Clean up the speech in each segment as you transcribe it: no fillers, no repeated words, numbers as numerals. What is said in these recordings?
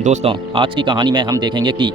दोस्तों, आज की कहानी में हम देखेंगे कि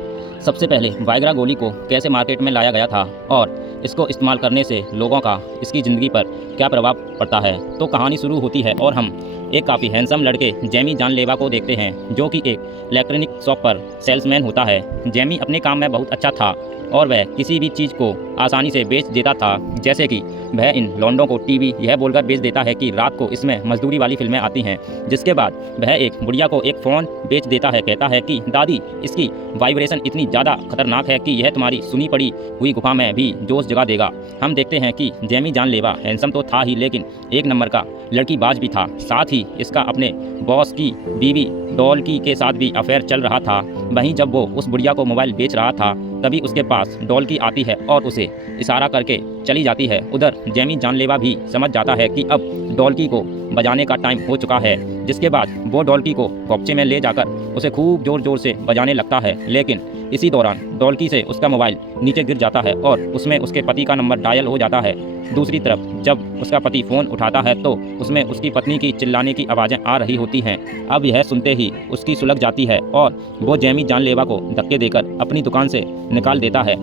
सबसे पहले वाइग्रा गोली को कैसे मार्केट में लाया गया था और इसको इस्तेमाल करने से लोगों का इसकी ज़िंदगी पर क्या प्रभाव पड़ता है। तो कहानी शुरू होती है और हम एक काफ़ी हैंडसम लड़के जेमी जानलेवा को देखते हैं, जो कि एक इलेक्ट्रॉनिक शॉप पर सेल्समैन होता है। जेमी अपने काम में बहुत अच्छा था और वह किसी भी चीज़ को आसानी से बेच देता था, जैसे कि वह इन लौंडों को टीवी यह बोलकर बेच देता है कि रात को इसमें मजदूरी वाली फिल्में आती हैं। जिसके बाद वह एक बुढ़िया को एक फ़ोन बेच देता है, कहता है कि दादी, इसकी वाइब्रेशन इतनी ज़्यादा खतरनाक है कि यह तुम्हारी सुनी पड़ी हुई गुफा में भी जोश जगा देगा। हम देखते हैं कि जेमी जानलेवा हैंडसम तो था ही, लेकिन एक नंबर का लड़कीबाज भी था। साथ ही इसका अपने बॉस की बीवी डॉल्की के साथ भी अफेयर चल रहा था। वहीं जब वो उस बुढ़िया को मोबाइल बेच रहा था, तभी उसके पास डॉल्की आती है और उसे इशारा करके चली जाती है। उधर जेमी जानलेवा भी समझ जाता है कि अब डॉल्की को बजाने का टाइम हो चुका है। जिसके बाद वो डॉल्की को कॉपचे में ले जाकर उसे खूब ज़ोर ज़ोर से बजाने लगता है, लेकिन इसी दौरान डॉल्की से उसका मोबाइल नीचे गिर जाता है और उसमें उसके पति का नंबर डायल हो जाता है। दूसरी तरफ जब उसका पति फ़ोन उठाता है तो उसमें उसकी पत्नी की चिल्लाने की आवाज़ें आ रही होती हैं। अब यह सुनते ही उसकी सुलग जाती है और वो जेमी जानलेवा को धक्के देकर अपनी दुकान से निकाल देता है।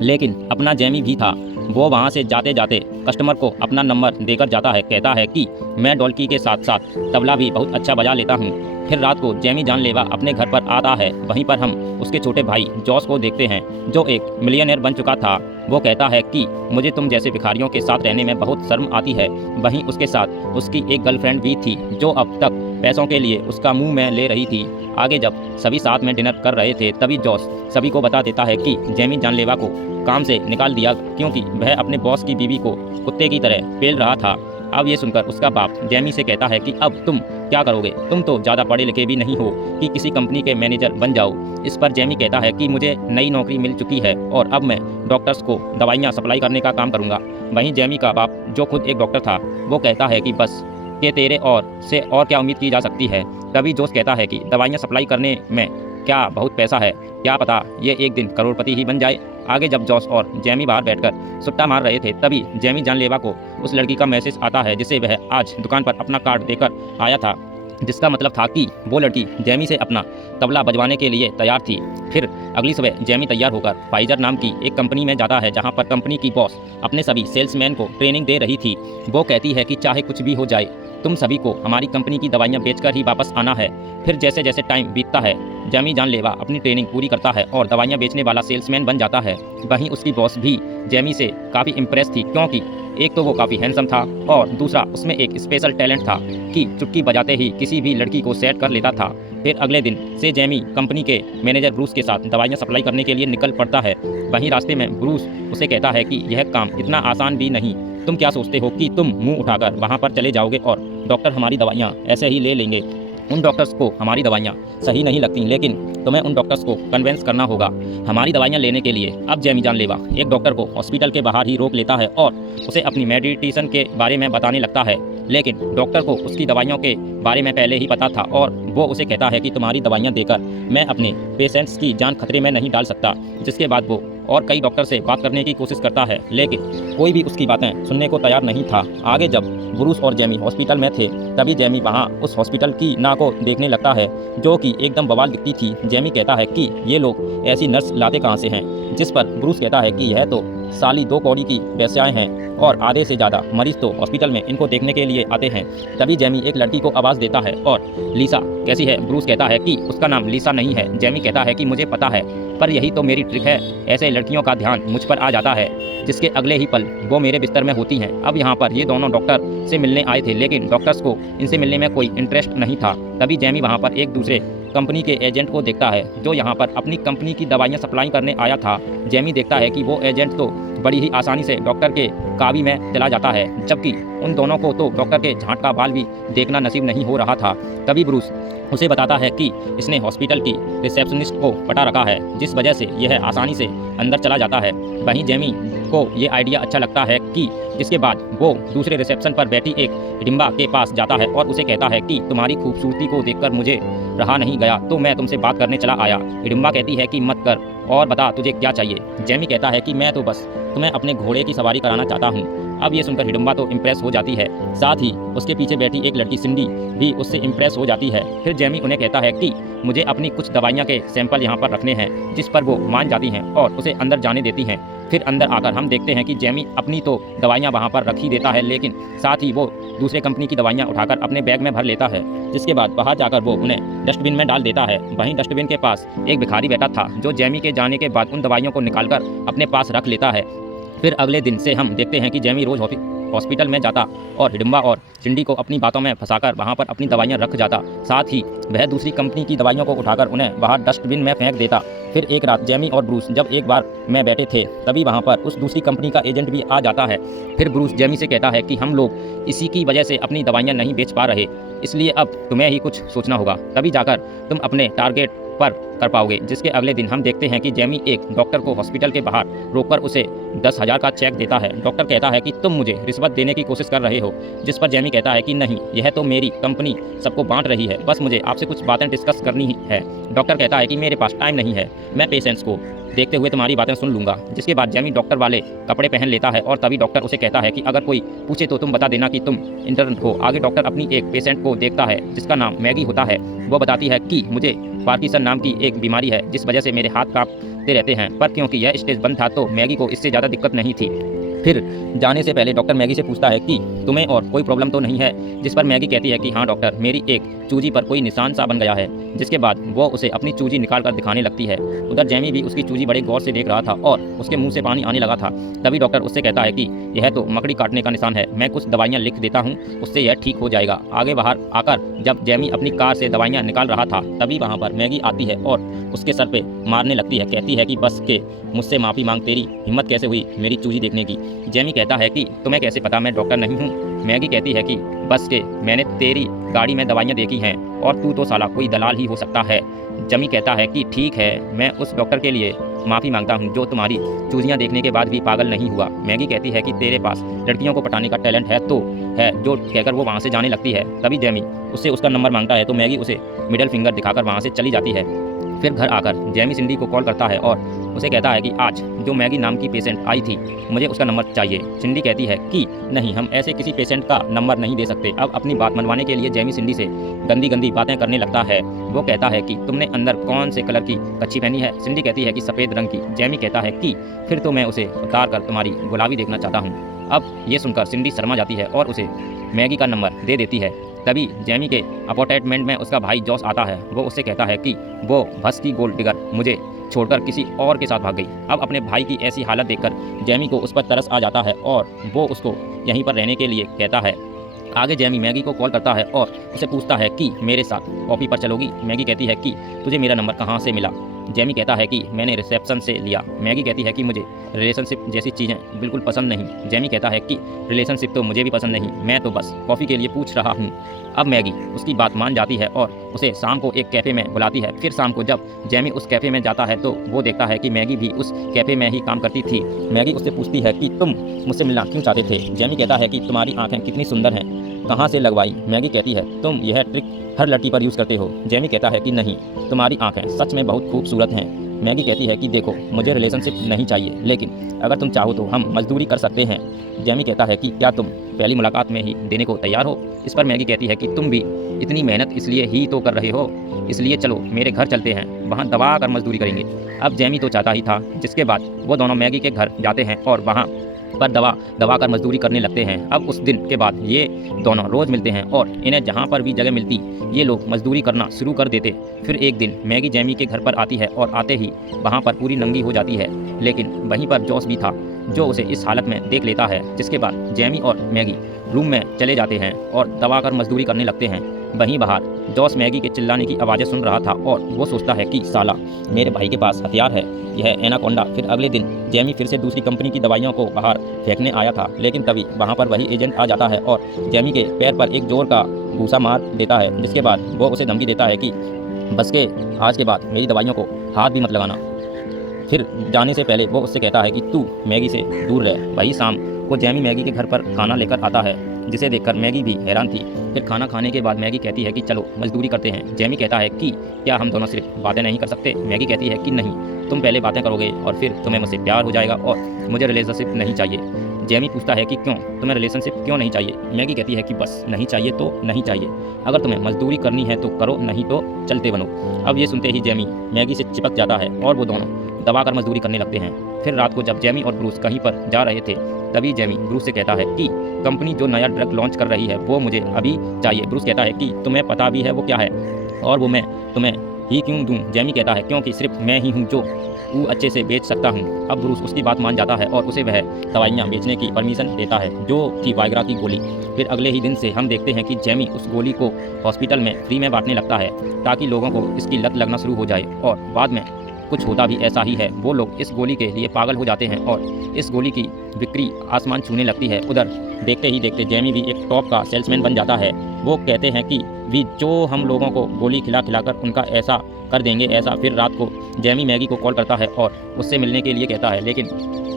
लेकिन अपना जेमी भी था, वो वहाँ से जाते जाते कस्टमर को अपना नंबर देकर जाता है, कहता है कि मैं डॉल्की के साथ साथ तबला भी बहुत अच्छा बजा लेता हूँ। फिर रात को जेमी जानलेवा अपने घर पर आता है। वहीं पर हम उसके छोटे भाई जॉस को देखते हैं, जो एक मिलियनेयर बन चुका था। वो कहता है कि मुझे तुम जैसे भिखारियों के साथ रहने में बहुत शर्म आती है। वहीं उसके साथ उसकी एक गर्लफ्रेंड भी थी, जो अब तक पैसों के लिए उसका मुंह में ले रही थी। आगे जब सभी साथ में डिनर कर रहे थे, तभी जॉस सभी को बता देता है कि जेमी जानलेवा को काम से निकाल दिया, क्योंकि वह अपने बॉस की बीवी को कुत्ते की तरह पेल रहा था। अब ये सुनकर उसका बाप जेमी से कहता है कि अब तुम क्या करोगे, तुम तो ज़्यादा पढ़े लिखे भी नहीं हो कि किसी कंपनी के मैनेजर बन जाओ। इस पर जेमी कहता है कि मुझे नई नौकरी मिल चुकी है और अब मैं डॉक्टर्स को दवाइयाँ सप्लाई करने का काम करूँगा। वहीं जेमी का बाप, जो खुद एक डॉक्टर था, वो कहता है कि बस के तेरे और क्या उम्मीद की जा सकती है। तभी जोश कहता है कि दवाइयाँ सप्लाई करने में क्या बहुत पैसा है, क्या पता ये एक दिन करोड़पति ही बन जाए। आगे जब जॉस और जेमी बाहर बैठकर सुट्टा मार रहे थे, तभी जेमी जानलेवा को उस लड़की का मैसेज आता है, जिसे वह आज दुकान पर अपना कार्ड देकर आया था, जिसका मतलब था कि वो लड़की जेमी से अपना तबला बजवाने के लिए तैयार थी। फिर अगली सुबह जेमी तैयार होकर फाइजर नाम की एक कंपनी में जाता है, जहां पर कंपनी की बॉस अपने सभी सेल्समैन को ट्रेनिंग दे रही थी। वो कहती है कि चाहे कुछ भी हो जाए, तुम सभी को हमारी कंपनी की दवाइयाँ बेचकर ही वापस आना है। फिर जैसे जैसे टाइम बीतता है, जेमी जानलेवा अपनी ट्रेनिंग पूरी करता है और दवाइयाँ बेचने वाला सेल्समैन बन जाता है। वहीं उसकी बॉस भी जेमी से काफ़ी इम्प्रेस थी, क्योंकि एक तो वो काफ़ी हैंडसम था और दूसरा उसमें एक स्पेशल टैलेंट था कि चुटकी बजाते ही किसी भी लड़की को सेट कर लेता था। फिर अगले दिन से जेमी कंपनी के मैनेजर ब्रूस के साथ दवाइयाँ सप्लाई करने के लिए निकल पड़ता है। वहीं रास्ते में ब्रूस उसे कहता है कि यह काम इतना आसान भी नहीं। तुम क्या सोचते हो कि तुम मुंह उठाकर वहाँ पर चले जाओगे और डॉक्टर हमारी दवाइयाँ ऐसे ही ले लेंगे? उन डॉक्टर्स को हमारी दवाइयाँ सही नहीं लगती, लेकिन तुम्हें उन डॉक्टर्स को कन्विंस करना होगा हमारी दवाइयाँ लेने के लिए। अब जेमी जानलेवा एक डॉक्टर को हॉस्पिटल के बाहर ही रोक लेता है और उसे अपनी मेडिटेशन के बारे में बताने लगता है, लेकिन डॉक्टर को उसकी दवाइयों के बारे में पहले ही पता था और वो उसे कहता है कि तुम्हारी दवाइयाँ देकर मैं अपने पेशेंट्स की जान खतरे में नहीं डाल सकता। जिसके बाद वो और कई डॉक्टर से बात करने की कोशिश करता है, लेकिन कोई भी उसकी बातें सुनने को तैयार नहीं था। आगे जब ब्रूस और जेमी हॉस्पिटल में थे, तभी जेमी वहाँ उस हॉस्पिटल की ना को देखने लगता है, जो कि एकदम बवाल दिखती थी। जेमी कहता है कि ये लोग ऐसी नर्स लाते कहाँ से हैं? जिस पर ब्रूस कहता है कि यह तो साली 2 कौड़ी की वेश्याएं हैं और आधे से ज़्यादा मरीज तो हॉस्पिटल में इनको देखने के लिए आते हैं। तभी जेमी एक लड़की को आवाज़ देता है और लीसा कैसी है? ब्रूस कहता है कि उसका नाम लीसा नहीं है। जेमी कहता है कि मुझे पता है, पर यही तो मेरी ट्रिक है। ऐसे लड़कियों का ध्यान मुझ पर आ जाता है, जिसके अगले ही पल वो मेरे बिस्तर में होती हैं। अब यहाँ पर ये दोनों डॉक्टर से मिलने आए थे, लेकिन डॉक्टर्स को इनसे मिलने में कोई इंटरेस्ट नहीं था। तभी जेमी वहाँ पर एक दूसरे कंपनी के एजेंट को देखता है, जो यहाँ पर अपनी कंपनी की दवाइयाँ सप्लाई करने आया था। जेमी देखता है कि वो एजेंट तो बड़ी ही आसानी से डॉक्टर के काबी में चला जाता है, जबकि उन दोनों को तो डॉक्टर के झांट का बाल भी देखना नसीब नहीं हो रहा था। तभी ब्रूस उसे बताता है कि इसने हॉस्पिटल की रिसेप्शनिस्ट को पटा रखा है, जिस वजह से यह आसानी से अंदर चला जाता है। वहीं जेमी को ये आइडिया अच्छा लगता है कि जिसके बाद वो दूसरे रिसेप्शन पर बैठी एक हिडिंबा के पास जाता है और उसे कहता है कि तुम्हारी खूबसूरती को देखकर मुझे रहा नहीं गया, तो मैं तुमसे बात करने चला आया। हिडिंबा कहती है कि मत कर और बता तुझे क्या चाहिए। जेमी कहता है कि मैं तो बस तुम्हें अपने घोड़े की सवारी कराना चाहता हूँ अब ये सुनकर हिडम्बा तो इम्प्रेस हो जाती है, साथ ही उसके पीछे बैठी एक लड़की सिंडी भी उससे इम्प्रेस हो जाती है। फिर जैमी उन्हें कहता है कि मुझे अपनी कुछ दवाइयाँ के सैंपल यहाँ पर रखने हैं, जिस पर वो मान जाती हैं और उसे अंदर जाने देती हैं। फिर अंदर आकर हम देखते हैं कि जैमी अपनी तो दवाइयाँ वहाँ पर रख ही देता है, लेकिन साथ ही वो दूसरे कंपनी की दवाइयाँ उठाकर अपने बैग में भर लेता है, जिसके बाद बाहर जाकर वो उन्हें डस्टबिन में डाल देता है। वहीं डस्टबिन के पास एक भिखारी बैठा था, जो जैमी के जाने के बाद उन दवाइयों को निकालकर अपने पास रख लेता है। फिर अगले दिन से हम देखते हैं कि जैमी रोज़ हॉस्पिटल में जाता और हिडम्बा और सिंडी को अपनी बातों में फंसाकर वहाँ पर अपनी दवाइयाँ रख जाता। साथ ही वह दूसरी कंपनी की दवाइयों को उठाकर उन्हें बाहर डस्टबिन में फेंक देता। फिर एक रात जैमी और ब्रूस जब एक बार में बैठे थे, तभी वहाँ पर उस दूसरी कंपनी का एजेंट भी आ जाता है। फिर ब्रूस जैमी से कहता है कि हम लोग इसी की वजह से अपनी दवाइयाँ नहीं बेच पा रहे, इसलिए अब तुम्हें ही कुछ सोचना होगा, तभी जाकर तुम अपने टारगेट पर कर पाओगे। जिसके अगले दिन हम देखते हैं कि जैमी एक डॉक्टर को हॉस्पिटल के बाहर रोककर उसे 10,000 का चेक देता है। डॉक्टर कहता है कि तुम मुझे रिश्वत देने की कोशिश कर रहे हो, जिस पर जैमी कहता है कि नहीं, यह तो मेरी कंपनी सबको बांट रही है, बस मुझे आपसे कुछ बातें डिस्कस करनी ही है। डॉक्टर कहता है कि मेरे पास टाइम नहीं है, मैं पेशेंट्स को देखते हुए तुम्हारी बातें सुन लूंगा। जिसके बाद जैमी डॉक्टर वाले कपड़े पहन लेता है और तभी डॉक्टर उसे कहता है कि अगर कोई पूछे तो तुम बता देना कि तुम इंटर्न हो। आगे डॉक्टर अपनी एक पेशेंट को देखता है जिसका नाम मैगी होता है। वो बताती है कि मुझे पार्किंसन नाम की एक बीमारी है, जिस वजह से मेरे हाथ कांपते रहते हैं, पर क्योंकि यह स्टेज बंद था तो मैगी को इससे ज़्यादा दिक्कत नहीं थी। फिर जाने से पहले डॉक्टर मैगी से पूछता है कि तुम्हें और कोई प्रॉब्लम तो नहीं है, जिस पर मैगी कहती है कि हाँ डॉक्टर, मेरी एक चूजी पर कोई निशान सा बन गया है। जिसके बाद वो उसे अपनी चूजी निकाल कर दिखाने लगती है। उधर जैमी भी उसकी चूजी बड़े गौर से देख रहा था और उसके मुंह से पानी आने लगा था। तभी डॉक्टर उससे कहता है कि यह तो मकड़ी काटने का निशान है, मैं कुछ दवाइयाँ लिख देता हूँ, उससे यह ठीक हो जाएगा। आगे बाहर आकर जब जैमी अपनी कार से दवाइयाँ निकाल रहा था, तभी वहाँ पर मैगी आती है और उसके सर पे मारने लगती है। कहती है कि बस के मुझसे माफ़ी मांग, तेरी हिम्मत कैसे हुई मेरी चूजी देखने की। जैमी कहता है कि तुम्हें कैसे पता मैं डॉक्टर नहीं हूँ। मैगी कहती है कि बस के मैंने तेरी गाड़ी में दवाइयाँ देखी हैं और तू तो साला कोई दलाल ही हो सकता है। जमी कहता है कि ठीक है, मैं उस डॉक्टर के लिए माफ़ी मांगता हूँ जो तुम्हारी चूजियाँ देखने के बाद भी पागल नहीं हुआ। मैगी कहती है कि तेरे पास लड़कियों को पटाने का टैलेंट है तो है, जो कहकर वो वहाँ से जाने लगती है। तभी जैमी उससे उसका नंबर मांगता है तो मैगी उसे मिडिल फिंगर दिखाकर वहाँ से चली जाती है। फिर घर आकर जैमी सिंडी को कॉल करता है और उसे कहता है कि आज जो मैगी नाम की पेशेंट आई थी, मुझे उसका नंबर चाहिए। सिंडी कहती है कि नहीं, हम ऐसे किसी पेशेंट का नंबर नहीं दे सकते। अब अपनी बात मनवाने के लिए जैमी सिंडी से गंदी गंदी बातें करने लगता है। वो कहता है कि तुमने अंदर कौन से कलर की कच्छी पहनी है। सिंडी कहती है कि सफ़ेद रंग की। जैमी कहता है कि फिर तो मैं उसे उतार कर तुम्हारी गुलाबी देखना चाहता हूँ। अब ये सुनकर सिंडी शर्मा जाती है और उसे मैगी का नंबर दे देती है। तभी जैमी के अपार्टमेंट में उसका भाई जॉस आता है। वो उससे कहता है कि वो भस की गोल्ड डिगर मुझे छोड़कर किसी और के साथ भाग गई। अब अपने भाई की ऐसी हालत देखकर जैमी को उस पर तरस आ जाता है और वो उसको यहीं पर रहने के लिए कहता है। आगे जैमी मैगी को कॉल करता है और उसे पूछता है कि मेरे साथ कॉफ़ी पर चलोगी। मैगी कहती है कि तुझे मेरा नंबर कहाँ से मिला। जैमी कहता है कि मैंने रिसेप्शन से लिया। मैगी कहती है कि मुझे रिलेशनशिप जैसी चीज़ें बिल्कुल पसंद नहीं। जैमी कहता है कि रिलेशनशिप तो मुझे भी पसंद नहीं, मैं तो बस कॉफ़ी के लिए पूछ रहा हूँ। अब मैगी उसकी बात मान जाती है और उसे शाम को एक कैफ़े में बुलाती है। फिर शाम को जब जैमी उस कैफ़े में जाता है तो वो देखता है कि मैगी भी उस कैफ़े में ही काम करती थी। मैगी उससे पूछती है कि तुम मुझसे मिलना क्यों चाहते थे। जैमी कहता है कि तुम्हारी आँखें कितनी सुंदर हैं, कहाँ से लगवाई। मैगी कहती है तुम यह ट्रिक हर लड़की पर यूज़ करते हो। जैमी कहता है कि नहीं, तुम्हारी आँखें सच में बहुत खूबसूरत हैं। मैगी कहती है कि देखो, मुझे रिलेशनशिप नहीं चाहिए, लेकिन अगर तुम चाहो तो हम मजदूरी कर सकते हैं। जैमी कहता है कि क्या तुम पहली मुलाकात में ही देने को तैयार हो। इस पर मैगी कहती है कि तुम भी इतनी मेहनत इसलिए ही तो कर रहे हो, इसलिए चलो मेरे घर चलते हैं, वहाँ दबा कर मजदूरी करेंगे। अब जैमी तो चाहता ही था। जिसके बाद वो दोनों मैगी के घर जाते हैं और वहाँ पर दबा कर मजदूरी करने लगते हैं। अब उस दिन के बाद ये दोनों रोज़ मिलते हैं और इन्हें जहाँ पर भी जगह मिलती ये लोग मजदूरी करना शुरू कर देते। फिर एक दिन मैगी जैमी के घर पर आती है और आते ही वहाँ पर पूरी नंगी हो जाती है, लेकिन वहीं पर जॉस भी था जो उसे इस हालत में देख लेता है। जिसके बाद जैमी और मैगी रूम में चले जाते हैं और दबा कर मजदूरी करने लगते हैं। वहीं बाहर जॉस मैगी के चिल्लाने की आवाज़ें सुन रहा था और वो सोचता है कि साला मेरे भाई के पास हथियार है, यह एनाकोंडा। फिर अगले दिन जैमी फिर से दूसरी कंपनी की दवाइयों को बाहर फेंकने आया था, लेकिन तभी वहाँ पर वही एजेंट आ जाता है और जैमी के पैर पर एक जोर का घूसा मार देता है। जिसके बाद वो उसे धमकी देता है कि बस के आज के बाद मेरी दवाइयों को हाथ भी मत लगाना। फिर जाने से पहले वो उससे कहता है कि तू मैगी से दूर रह। वही शाम को जैमी मैगी के घर पर खाना लेकर आता है, जिसे देखकर मैगी भी हैरान थी। फिर खाना खाने के बाद मैगी कहती है कि चलो मजदूरी करते हैं। जैमी कहता है कि क्या हम दोनों सिर्फ बातें नहीं कर सकते। मैगी कहती है कि नहीं, तुम पहले बातें करोगे और फिर तुम्हें मुझसे प्यार हो जाएगा और मुझे रिलेशनशिप नहीं चाहिए। जेमी पूछता है कि क्यों, तुम्हें रिलेशनशिप क्यों नहीं चाहिए। मैगी कहती है कि बस नहीं चाहिए तो नहीं चाहिए, अगर तुम्हें मजदूरी करनी है तो करो, नहीं तो चलते बनो। अब ये सुनते ही जेमी मैगी से चिपक जाता है और वो दोनों दबाकर मजदूरी करने लगते हैं। फिर रात को जब जेमी और ब्रूस कहीं पर जा रहे थे तभी जेमी ब्रूस से कहता है कि कंपनी जो नया ड्रग लॉन्च कर रही है वो मुझे अभी चाहिए। ब्रूस कहता है कि तुम्हें पता भी है वो क्या है और वो मैं तुम्हें ही क्यों दूं। जेमी कहता है क्योंकि सिर्फ मैं ही हूँ जो वो अच्छे से बेच सकता हूँ। अब ब्रूस उसकी बात मान जाता है और उसे वह दवाइयाँ बेचने की परमिशन देता है जो कि वाइग्रा की गोली। फिर अगले ही दिन से हम देखते हैं कि जेमी उस गोली को हॉस्पिटल में फ्री में बांटने लगता है ताकि लोगों को इसकी लत लगना शुरू हो जाए, और बाद में कुछ होता भी ऐसा ही है। वो लोग इस गोली के लिए पागल हो जाते हैं और इस गोली की बिक्री आसमान छूने लगती है। उधर देखते ही देखते जेमी भी एक टॉप का सेल्समैन बन जाता है। वो कहते हैं कि भी जो हम लोगों को गोली खिलाकर उनका ऐसा कर देंगे ऐसा। फिर रात को जेमी मैगी को कॉल करता है और उससे मिलने के लिए कहता है, लेकिन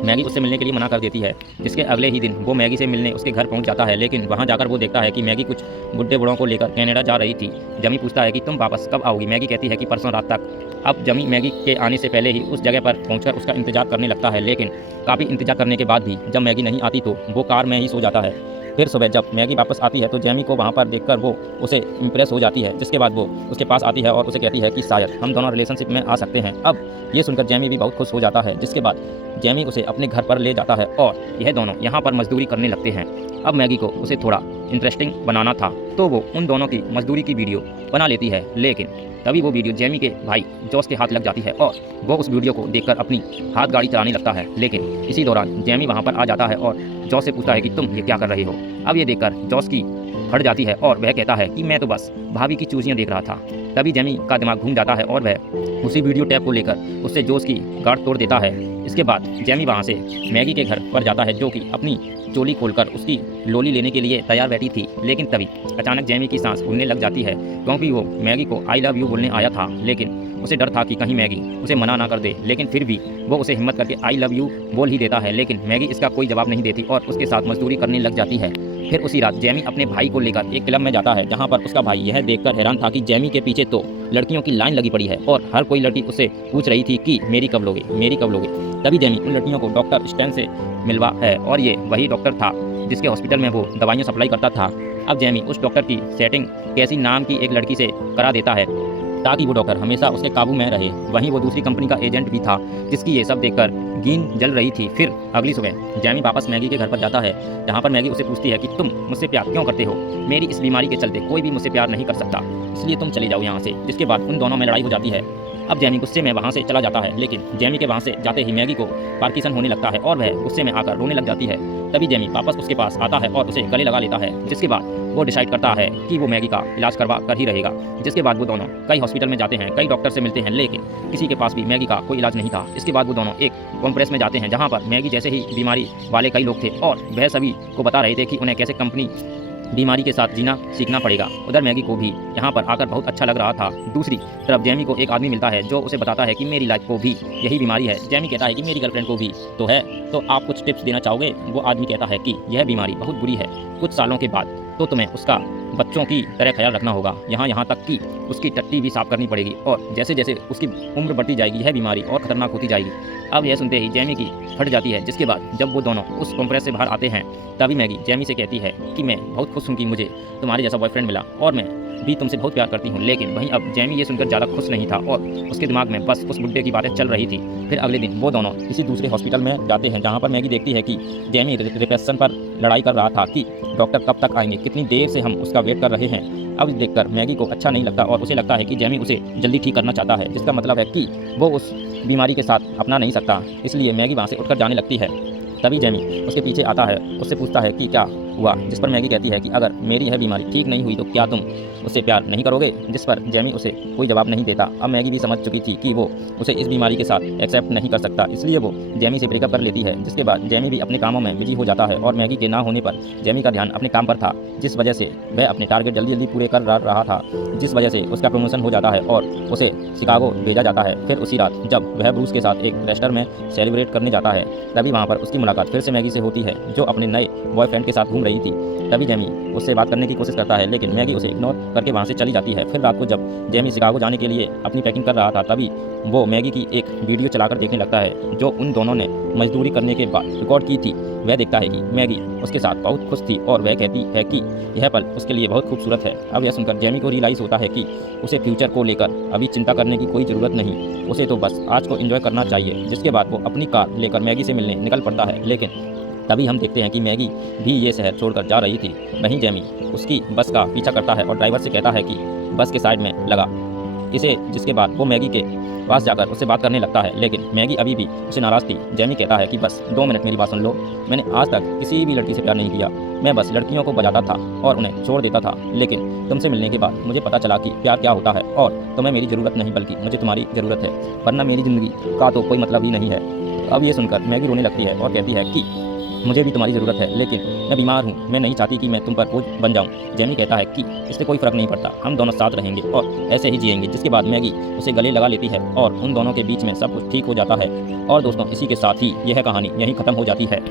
मैगी उससे मिलने के लिए मना कर देती है। जिसके अगले ही दिन वो मैगी से मिलने उसके घर पहुंच जाता है, लेकिन वहां जाकर वो देखता है कि मैगी कुछ बुढ़े बूढ़ों को लेकर कनाडा जा रही थी। जेमी पूछता है कि तुम वापस कब आओगी। मैगी कहती है कि परसों रात तक। अब जेमी मैगी के आने से पहले ही उस जगह पर पहुंचकर उसका इंतजार करने लगता है, लेकिन काफ़ी इंतजार करने के बाद भी जब मैगी नहीं आती तो वो कार में ही सो जाता है। फिर सुबह जब मैगी वापस आती है तो जेमी को वहाँ पर देखकर वो उसे इम्प्रेस हो जाती है, जिसके बाद वो उसके पास आती है और उसे कहती है कि शायद हम दोनों रिलेशनशिप में आ सकते हैं। अब ये सुनकर जेमी भी बहुत खुश हो जाता है, जिसके बाद जेमी उसे अपने घर पर ले जाता है और यह दोनों यहाँ पर मजदूरी करने लगते हैं। अब मैगी को उसे थोड़ा इंटरेस्टिंग बनाना था तो वो उन दोनों की मजदूरी की वीडियो बना लेती है, लेकिन तभी वो वीडियो जेमी के भाई जॉस के हाथ लग जाती है और वो उस वीडियो को देखकर अपनी हाथ गाड़ी चलाने लगता है। लेकिन इसी दौरान जेमी वहाँ पर आ जाता है और जॉस से पूछता है कि तुम ये क्या कर रहे हो। अब ये देखकर जॉस की फट जाती है और वह कहता है कि मैं तो बस भाभी की चूजियाँ देख रहा था। तभी जेमी का दिमाग घूम जाता है और वह उसी वीडियो टैप को लेकर उससे जॉस की गार्ड तोड़ देता है। इसके बाद जेमी वहाँ से मैगी के घर पर जाता है जो कि अपनी चोली खोलकर उसकी लोली लेने के लिए तैयार बैठी थी, लेकिन तभी अचानक जेमी की सांस फूलने लग जाती है क्योंकि वो मैगी को आई लव यू बोलने आया था, लेकिन उसे डर था कि कहीं मैगी उसे मना ना कर दे। लेकिन फिर भी वो उसे हिम्मत करके आई लव यू बोल ही देता है, लेकिन मैगी इसका कोई जवाब नहीं देती और उसके साथ मजदूरी करने लग जाती है। फिर उसी रात जेमी अपने भाई को लेकर एक क्लब में जाता है जहाँ पर उसका भाई यह देखकर हैरान था कि जेमी के पीछे तो लड़कियों की लाइन लगी पड़ी है और हर कोई लड़की उससे पूछ रही थी कि मेरी कब लोगे, मेरी कब लोगे। तभी जेमी उन लड़कियों को डॉक्टर स्टैन से मिलवा है और ये वही डॉक्टर था जिसके हॉस्पिटल में वो दवाइयाँ सप्लाई करता था। अब जेमी उस डॉक्टर की सेटिंग कैसी नाम की एक लड़की से करा देता है ताकि वो डॉक्टर हमेशा उसके काबू में रहे। वहीं वो दूसरी कंपनी का एजेंट भी था जिसकी ये सब देखकर गीन जल रही थी। फिर अगली सुबह जेमी वापस मैगी के घर पर जाता है जहाँ पर मैगी उसे पूछती है कि तुम मुझसे प्यार क्यों करते हो। मेरी इस बीमारी के चलते कोई भी मुझसे प्यार नहीं कर सकता, इसलिए तुम चले जाओ यहाँ से। जिसके बाद उन दोनों में लड़ाई हो जाती है। अब जेमी गुस्से में वहाँ से चला जाता है, लेकिन जेमी के वहाँ से जाते ही मैगी को पार्किंसन होने लगता है और वह गुस्से में आकर रोने लग जाती है। तभी जेमी वापस उसके पास आता है और उसे गले लगा लेता है, जिसके बाद वो डिसाइड करता है कि वो मैगी का इलाज करवा कर ही रहेगा। जिसके बाद वो दोनों कई हॉस्पिटल में जाते हैं, कई डॉक्टर से मिलते हैं, लेकिन किसी के पास भी मैगी का कोई इलाज नहीं था। इसके बाद वो दोनों एक कॉन्फ्रेंस में जाते हैं जहाँ पर मैगी जैसे ही बीमारी वाले कई लोग थे और वह सभी को बता रहे थे कि उन्हें कैसे कंपनी बीमारी के साथ जीना सीखना पड़ेगा। उधर मैगी को भी यहाँ पर आकर बहुत अच्छा लग रहा था। दूसरी तरफ जेमी को एक आदमी मिलता है जो उसे बताता है कि मेरी लाइफ को भी यही बीमारी है। जेमी कहता है कि मेरी गर्लफ्रेंड को भी तो है, तो आप कुछ टिप्स देना चाहोगे। वो आदमी कहता है कि यह बीमारी बहुत बुरी है, कुछ सालों के बाद तो तुम्हें उसका बच्चों की तरह ख्याल रखना होगा, यहाँ तक कि उसकी टट्टी भी साफ करनी पड़ेगी और जैसे जैसे उसकी उम्र बढ़ती जाएगी यह बीमारी और खतरनाक होती जाएगी। अब यह सुनते ही जेमी की फट जाती है। जिसके बाद जब वो दोनों उस कॉन्फ्रेंस से बाहर आते हैं तभी मैगी जेमी से कहती है कि मैं बहुत खुश हूँ कि मुझे तुम्हारे जैसा बॉयफ्रेंड मिला और मैं भी तुमसे बहुत प्यार करती हूँ। लेकिन वहीं अब जेमी ये सुनकर ज़्यादा खुश नहीं था और उसके दिमाग में बस उस बुड्ढे की बातें चल रही थी। फिर अगले दिन वो दोनों किसी दूसरे हॉस्पिटल में जाते हैं जहाँ पर मैगी देखती है कि जेमी रिसेप्शन पर लड़ाई कर रहा था कि डॉक्टर कब तक आएंगे, कितनी देर से हम उसका वेट कर रहे हैं। अब देखकर मैगी को अच्छा नहीं लगता और उसे लगता है कि जेमी उसे जल्दी ठीक करना चाहता है, जिसका मतलब है कि वो उस बीमारी के साथ अपना नहीं सकता। इसलिए मैगी वहाँ से उठकर जाने लगती है। तभी जेमी उसके पीछे आता है, उससे पूछता है कि क्या हुआ। जिस पर मैगी कहती है कि अगर मेरी यह बीमारी ठीक नहीं हुई तो क्या तुम उससे प्यार नहीं करोगे। जिस पर जेमी उसे कोई जवाब नहीं देता। अब मैगी भी समझ चुकी थी कि वो उसे इस बीमारी के साथ एक्सेप्ट नहीं कर सकता, इसलिए वो जेमी से ब्रेकअप कर लेती है। जिसके बाद जेमी भी अपने कामों में बिजी हो जाता है और मैगी के ना होने पर जेमी का ध्यान अपने काम पर था, जिस वजह से वह अपने टारगेट जल्दी जल्दी पूरे कर रहा था, जिस वजह से उसका प्रमोशन हो जाता है और उसे शिकागो भेजा जाता है। फिर उसी रात जब वह ब्रूस के साथ एक रेस्टोरेंट में सेलिब्रेट करने जाता है तभी वहाँ पर उसकी मुलाकात फिर से मैगी से होती है जो अपने नए बॉयफ्रेंड के साथ घूम रही थी। तभी जेमी उससे बात करने की कोशिश करता है, लेकिन मैगी उसे इग्नोर करके वहाँ से चली जाती है। फिर रात को जब जेमी शिकागो जाने के लिए अपनी पैकिंग कर रहा था तभी वो मैगी की एक वीडियो चलाकर देखने लगता है जो उन दोनों ने मजदूरी करने के बाद रिकॉर्ड की थी। वह देखता है कि मैगी उसके साथ बहुत खुश थी और वह कहती है कि यह पल उसके लिए बहुत खूबसूरत है। अब यह सुनकर जेमी को रियलाइज़ होता है कि उसे फ्यूचर को लेकर अभी चिंता करने की कोई ज़रूरत नहीं, उसे तो बस आज को एंजॉय करना चाहिए। जिसके बाद वो अपनी कार लेकर मैगी से मिलने निकल पड़ता है। लेकिन तभी हम देखते हैं कि मैगी भी ये शहर छोड़कर जा रही थी। वहीं जेमी उसकी बस का पीछा करता है और ड्राइवर से कहता है कि बस के साइड में लगा इसे, जिसके बाद वो मैगी के पास जाकर उससे बात करने लगता है। लेकिन मैगी अभी भी उसे नाराज़ थी। जेमी कहता है कि बस 2 मिनट मेरी बात सुन लो, मैंने आज तक किसी भी लड़की से प्यार नहीं किया, मैं बस लड़कियों को बजाता था और उन्हें छोड़ देता था। लेकिन तुमसे मिलने के बाद मुझे पता चला कि प्यार क्या होता है और तुम्हें मेरी ज़रूरत नहीं बल्कि मुझे तुम्हारी ज़रूरत है, वरना मेरी ज़िंदगी का तो कोई मतलब ही नहीं है। अब ये सुनकर मैगी रोने लगती है और कहती है कि मुझे भी तुम्हारी ज़रूरत है, लेकिन मैं बीमार हूँ, मैं नहीं चाहती कि मैं तुम पर बोझ बन जाऊँ। जेमी कहता है कि इससे कोई फ़र्क नहीं पड़ता, हम दोनों साथ रहेंगे और ऐसे ही जिएंगे। जिसके बाद मैगी उसे गले लगा लेती है और उन दोनों के बीच में सब कुछ ठीक हो जाता है। और दोस्तों, इसी के साथ ही यह कहानी यहीं ख़त्म हो जाती है।